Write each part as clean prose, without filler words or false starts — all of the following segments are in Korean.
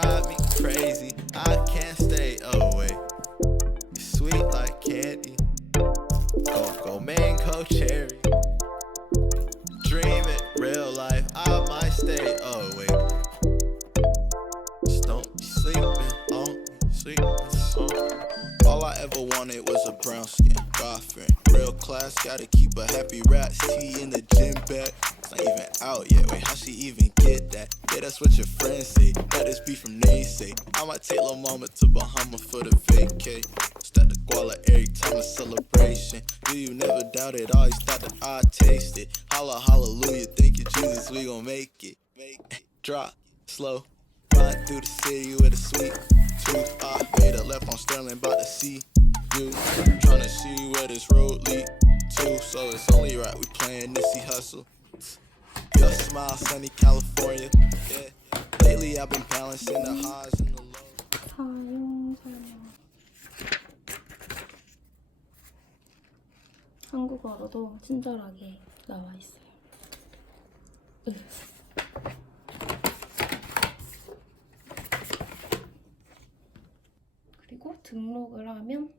drive me crazy. I can't stay away. It's sweet like candy. Cocoa, mango, cherry. Dream it, real life. I might stay awake. Just don't be sleeping on me, sleeping on me. All I ever wanted was a brown skin girlfriend. Real class, gotta keep a happy rats tea in the gym bag. It's not even out yet. Wait, how she even get that? Yeah, that's what your friends say. That is beef from naysay. I might take lil' mama to Bahama for the vacay. Stack the guala every time a celebration. Do you never doubt it? Always thought that I'd taste it. Holla, hallelujah, thank you, Jesus, we gon' make it. Drop, slow, ride through the city with a sweet tooth. I made a left on Sterling, about to see you. Tryna see where this road lead to. So it's only right we playing Nipsey Hustle. Your smile, sunny California. Yeah. Lately I've been balancing the highs and the lows. 사용 설명. 한국어로도 친절하게 나와 있어요. 그리고 등록을 하면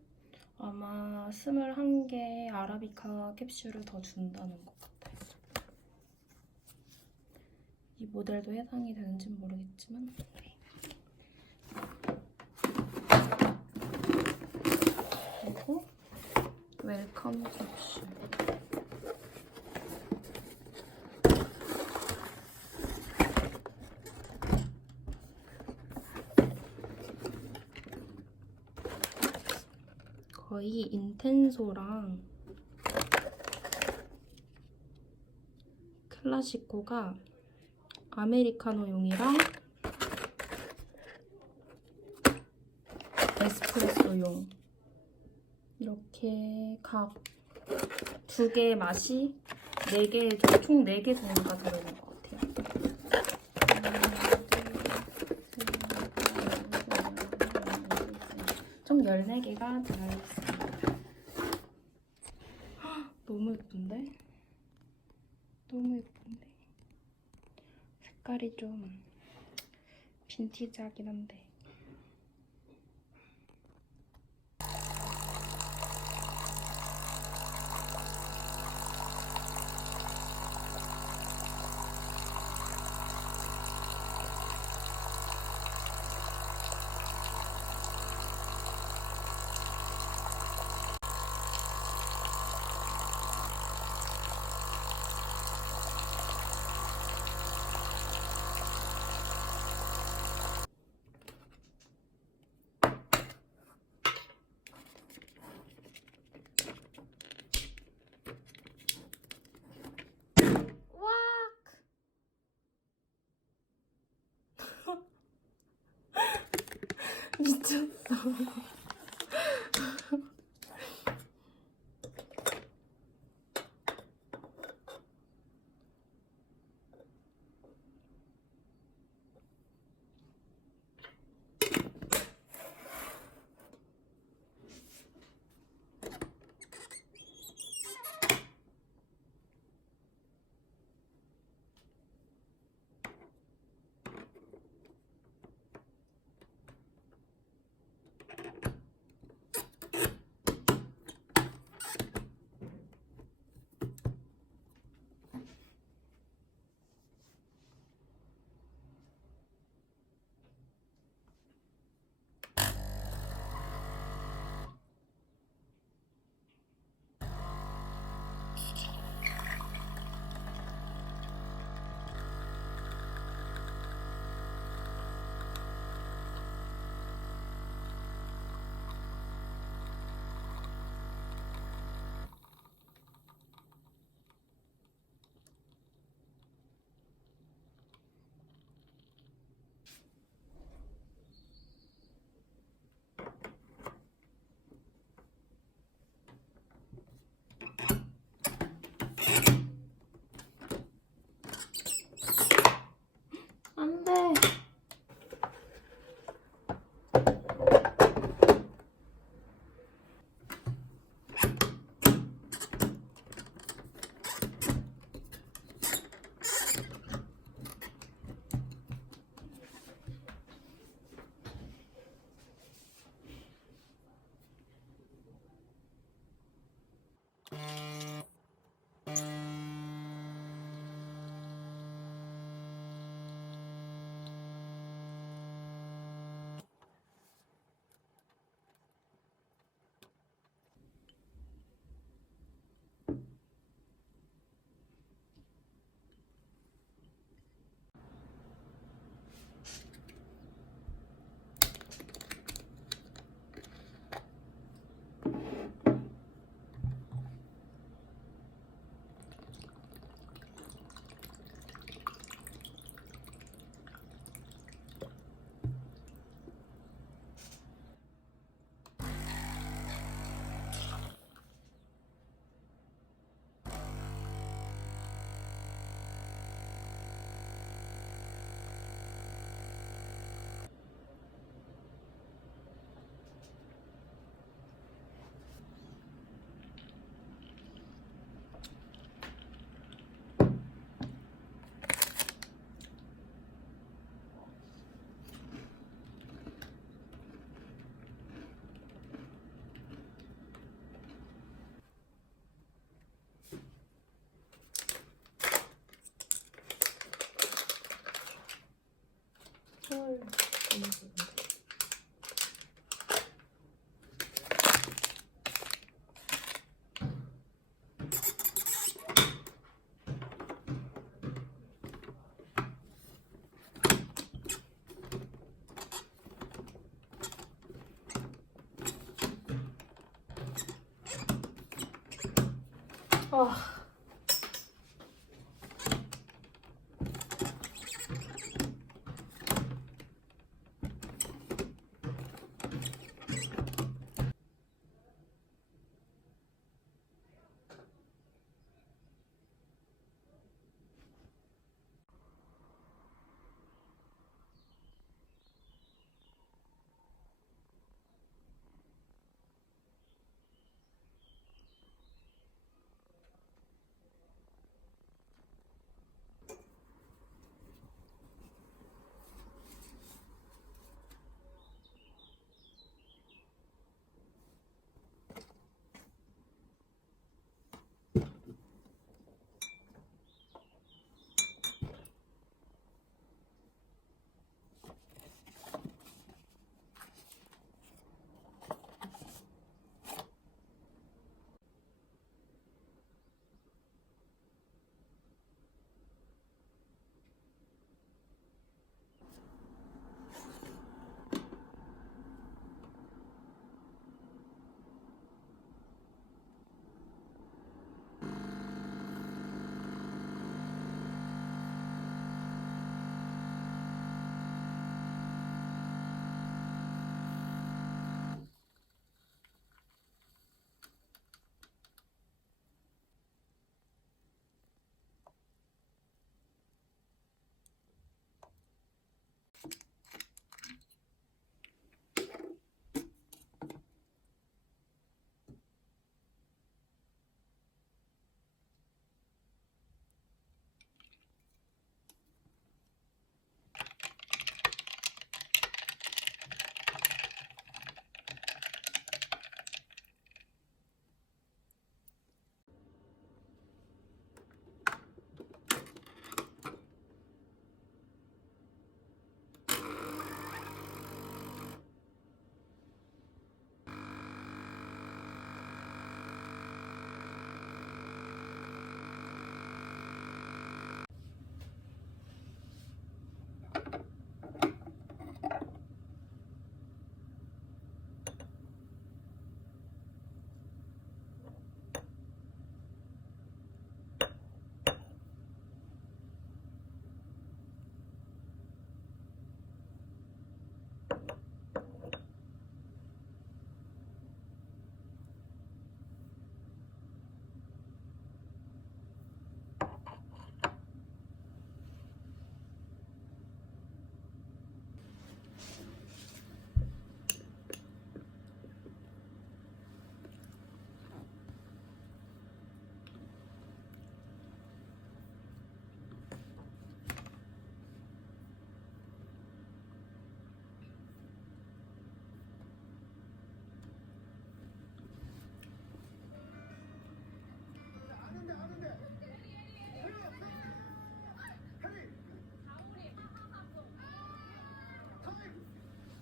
아마 21개 아라비카 캡슐을 더 준다는 것 같아요. 이 모델도 해당이 되는지는 모르겠지만 그리고 웰컴 캡슐. 거의 인텐소랑 클라시코가 아메리카노용이랑 에스프레소용 이렇게 각 2개의 맛이 4개, 총 4개 정도가 들어있는 것 같아요. 총 14개가 들어있습니다. 너무 예쁜데? 너무 예쁜데? 색깔이 좀 빈티지하긴 한데 미쳤어.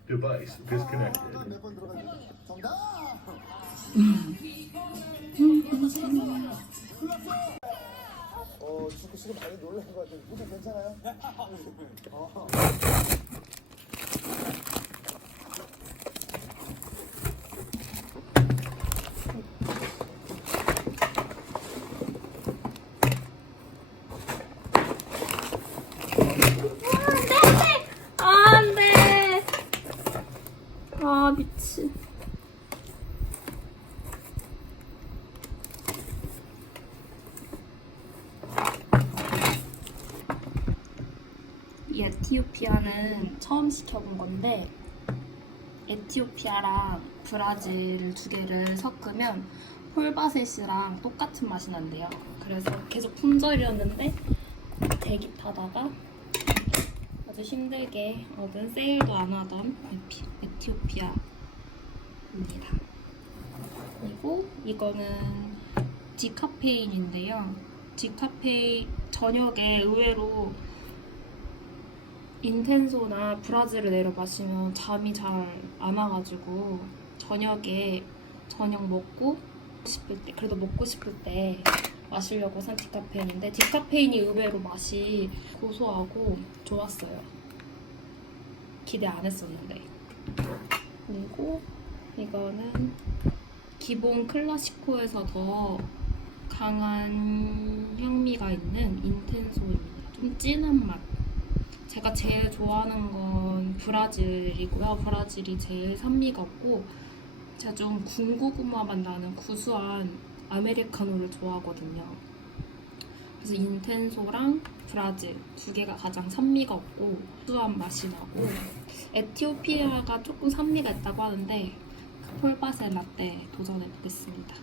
Device disconnected. 축구 지금 많이 놀란 것 같아요. 무슨 괜찮아요? 안 돼! 아, 미친. 이 에티오피아는 처음 시켜본 건데, 에티오피아랑 브라질 두 개를 섞으면 폴바셋이랑 똑같은 맛이 난대요. 그래서 계속 품절이었는데 대기 타다가 아주 힘들게 얻은 세일도 안 하던 에티오피아입니다. 그리고 이거는 디카페인인데요. 디카페인 저녁에 의외로 인텐소나 브라질을 내려 마시면 잠이 잘 안 와가지고 저녁 먹고 싶을 때, 그래도 먹고 싶을 때 마시려고 산 디카페인인데 디카페인이 의외로 맛이 고소하고 좋았어요. 기대 안 했었는데. 그리고 이거는 기본 클라시코에서 더 강한 향미가 있는 인텐소입니다. 좀 진한 맛. 제가 제일 좋아하는 건 브라질이고요. 브라질이 제일 산미가 없고 제가 좀 군고구마 맛 나는 구수한 아메리카노를 좋아하거든요. 그래서 인텐소랑 브라질 두 개가 가장 산미가 없고 구수한 맛이 나고 에티오피아가 조금 산미가 있다고 하는데 폴바세 라떼 도전해보겠습니다.